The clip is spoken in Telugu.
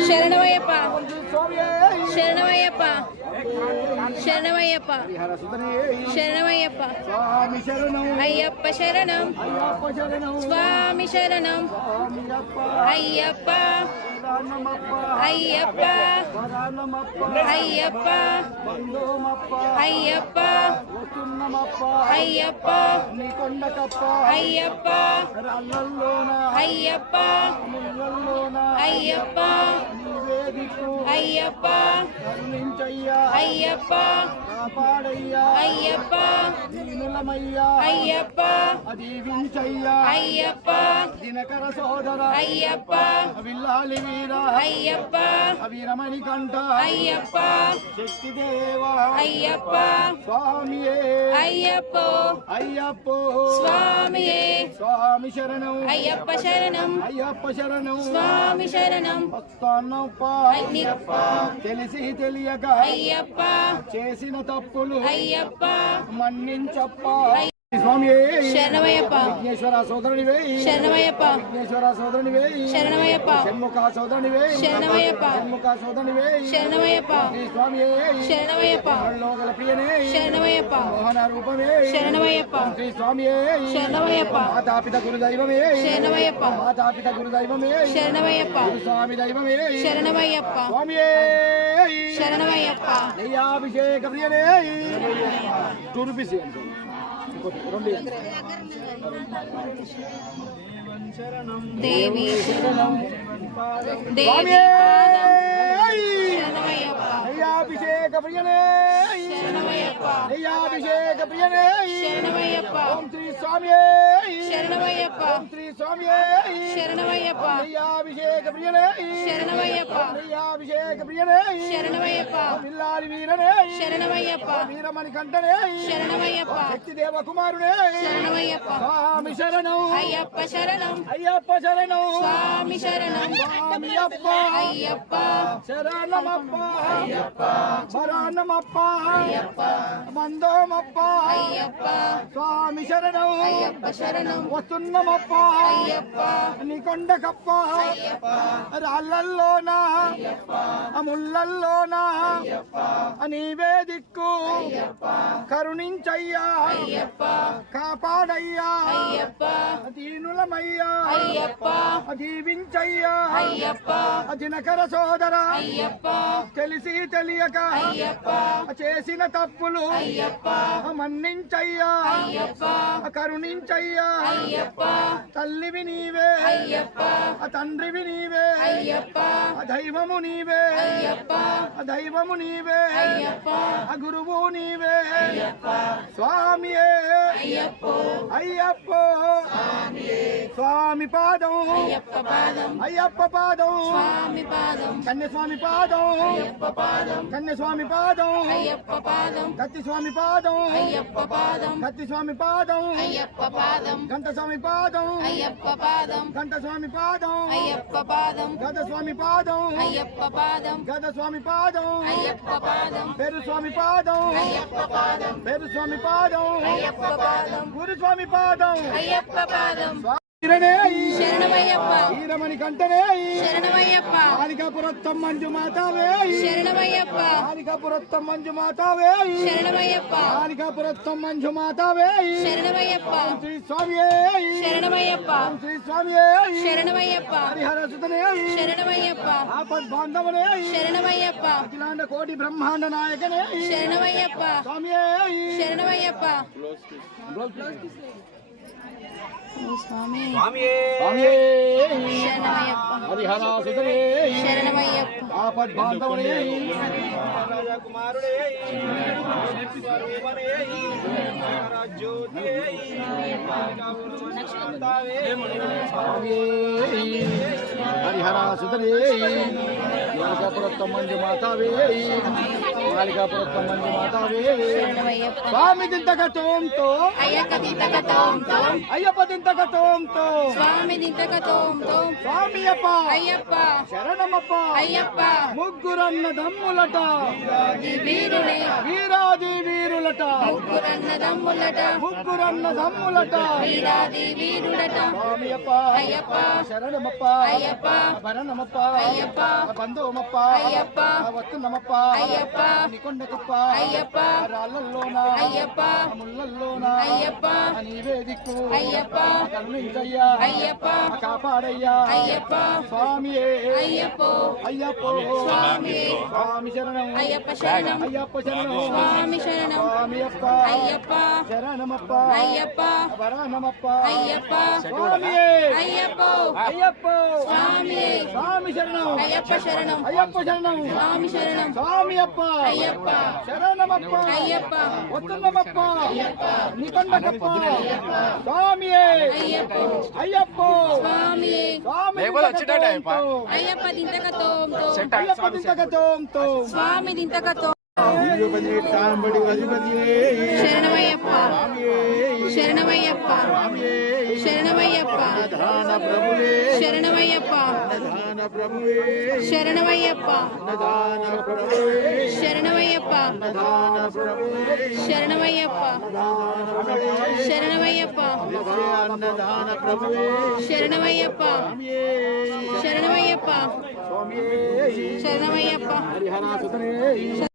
శరణమయ్యప్ప శరణమయ్యప్ప శరణమయ్యప్ప శరణమయ్యప్ప అయ్యప్ప శరణం స్వామి శరణం అయ్యప్ప అయ్యప్ప అయ్యప్ప అయ్యప్ప అయ్యప్ప అయ్యప్ప అయ్యప్ప అయ్యప్ప అయ్యప్ప అయ్యప్ప అయ్యప్ప అయ్యప్ప అయ్యప్ప దినకర సోదర అయ్యప్ప విల్లాలి వీర అయ్యప్ప వీరమణి కంఠ అయ్యప్ప శక్తి దేవ అయ్యప్ప స్వామియే అయ్యప్ప అయ్యప్ప స్వామియే స్వామి శరణం అయ్యప్ప శరణం అయ్యప్ప శరణం స్వామి శరణం వస్తానప్ప అయ్యప్ప తెలిసి తెలియక అయ్యప్ప చేసిన తప్పులు అయ్యప్ప మన్నించప్ప స్వామి శరణమయ్యప్ప విఘ్నేశ్వర సోదరునివే శరణమయ్యప్ప విఘ్నేశ్వర సోదరునివే శరణమయ్యప్ప షణ్ముఖ సోదరునివే శరణమయ్యప్ప షణ్ముఖ సోదరునివే శరణమయ్యప్ప స్వామి శరణమయ్యప్ప లోకల ప్రియనే శరణమయ్యప్ప మోహన రూపమే శరణమయ్యప్ప శ్రీ స్వామి శరణమయ్యప్ప మాతాపిత గురు దైవమే శరణమయ్యప్ప మాతాపిత గురు దైవమే శరణమయ్యప్ప స్వామి దైవమే శరణమయ్యప్ప స్వామి శరణమయ్యప్ప దయ్యాభిషేక ప్రియనే టూరుపిసి దేవి శరణం దేవి శరణమయ్యప్ప దయ్యాభిషేక ప్రియనే శరణమయ్యప్ప దయ్యాభిషేక ప్రియనే శరణమయ్యప్ప ఓం శ్రీ స్వామి శరణమయ్యప్ప ఓం శ్రీ స్వామి శరణమయ్యప్ప దయ్యాభిషేక ప్రియనే శరణమయ్యప్ప దయ్యాభిషేక ప్రియనే శరణమయ్యప్ప విల్లాలి వీరనే శరణమయ్యప్ప వీరమణి కంఠనే శరణమయ్యప్ప శక్తి దేవ కుమారునే శరణమయ్యప్ప స్వామి శరణం అయ్యప్ప శరణం అయ్యప్ప శరణం స్వామి శరణం స్వామి అప్ప అయ్యప్ప శరణమప్ప అయ్యప్ప శరణమప్ప అయ్యప్ప మందోమప్ప అయ్యప్ప స్వామి శరణం అయ్యప్ప శరణం వస్తున్నమప్ప అయ్యప్ప నీకొండకప్ప అయ్యప్ప రాళ్ళల్లోనా ముళ్ళల్లోనా నీవే దిక్కు కరుణించయ్యా అయ్యప్ప కాపాడయ్యా అయ్యప్ప దీనులమయ్యా అయ్యప్ప దీవించయ్యా అయ్యప్ప దినకర సోదర అయ్యప్ప తెలిసి తెలియక అయ్యప్ప చేసిన తప్పులు అయ్యప్ప మన్నించయ్యా అయ్యప్ప కరుణించయ్యా అయ్యప్ప తల్లివి నీవే అయ్యప్ప తండ్రివి నీవే అయ్యప్ప దైవము నీవే అయ్యప్ప దైవము నీవే అయ్యప్ప గురువు నీవే అయ్యప్ప స్వామియే అయ్యప్ప అయ్యప్ప స్వామి పాదం అయ్యప్ప పాదం అయ్యప్ప పాదం స్వామి పాదం కన్యస్వామి పాదం అయ్యప్ప పాదం కన్యస్వామి పాదం అయ్యప్ప పాదం కత్తి స్వామి పాదం అయ్యప్ప పాదం కత్తి స్వామి పాదం అయ్యప్ప పాదం గంట స్వామి పాదం అయ్యప్ప పాదం గంట స్వామి పాదం అయ్యప్ప పాదం గద స్వామి పాదం అయ్యప్ప పాదం గద స్వామి పాదం అయ్యప్ప పాదం పేరు స్వామి పాదం అయ్యప్ప పాదం పేరు స్వామి పాదం అయ్యప్ప పాదం గురు స్వామి పాదం అయ్యప్ప పాదం శరణమయ్యప్ప వీరమణి కంటనే శరణమయ్యప్ప కాళికాపురత్తం మంజు మాతావే శరణమయ్యప్ప కాళికాపురత్తం మంజు మాతావే శరణమయ్యప్ప కాళికాపురత్తం మంజు మాతావే శరణమయ్యప్ప శ్రీ స్వామి శరణమయ్యప్ప శ్రీ స్వామి శరణమయ్యప్ప హరిహర సుతనే శరణమయ్యప్ప ఆపద్ బాంధవనే శరణమయ్యప్ప అఖిలాండ కోటి బ్రహ్మాండ నాయకనే శరణమయ్యప్ప స్వామి శరణమయ్యప్ప స్వామి శరణమయ్యప్ప హరిహర సుతనే శరణమయ్యప్ప ఆపద్ బాంధవనే రాజకుమారుడే స్వరూపనే రాజ్యోతియే హరిహర సుతనే కాళికాపురత్తం మంజు మాతావే కాళికాపురత్తం మంజు మాతావే శరణమయ్యప్ప స్వామి దింతక తోంతో అయ్యక్క దింతక తోంతో అయ్యప్ప దింతక దింతకతోంతో స్వామి దింతకతోంతో స్వామియప్ప అయ్యప్ప శరణమప్ప అయ్యప్ప ముగ్గురన్న దమ్ములట వీరులే వీరాది వీరులట ముగ్గురన్నదమ్ములట ముగ్గురన్న దమ్ములట వీరాది వీరులట స్వామియప్ప అయ్యప్ప శరణమప్ప అయ్యప్ప భరణమప్ప అయ్యప్ప బంధువమప్ప అయ్యప్ప వత్తున్నమప్ప అయ్యప్ప నికొండకుప్ప అయ్యప్ప రాళ్ళల్లోన అయ్యప్ప ముళ్ళల్లోన అయ్యప్ప నీవే దిక్కు అయ్యప్ప కరుణించయ్యా అయ్యప్ప కాపాడయ్యా అయ్యప్ప స్వామియే అయ్యప్ప అయ్యప్ప స్వామి స్వామి శరణం అయ్యప్ప శరణం అయ్యప్ప శరణం స్వామి శరణం స్వామియప్ప అయ్యప్ప శరణమప్ప అయ్యప్ప వరణమప్ప అయ్యప్ప స్వామియే అయ్యప్ప అయ్యప్ప స్వామి స్వామి శరణం అయ్యప్ప శరణం అయ్యప్ప శరణం స్వామి శరణం స్వామియప్ప అయ్యప్ప శరణమప్ప అయ్యప్ప వత్తున్నమప్ప నికొండకప్ప స్వామియే అయ్యప్ప అయ్యప్ప స్వామి స్వామి అయ్యప్ప దింతకతోంతో అయ్యప్ప దింతకతోంతో స్వామి దింతకతో తాంబడి అధిపతియే శరణమయ్యప్ప శరణమయ్యప్ప శరణమయ్యప్ప దాన ప్రభువే శరణమయ్యప్ప దాన ప్రభువే శరణమయ్యప్ప దాన ప్రభువే శరణమయ్యప్ప దాన ప్రభువే శరణమయ్యప్ప శరణమయ్యప్ప అన్నదాన ప్రభువే శరణమయ్యప్ప శరణమయ్యప్ప స్వామియే శరణమయ్యప్ప హరిహర సుతనే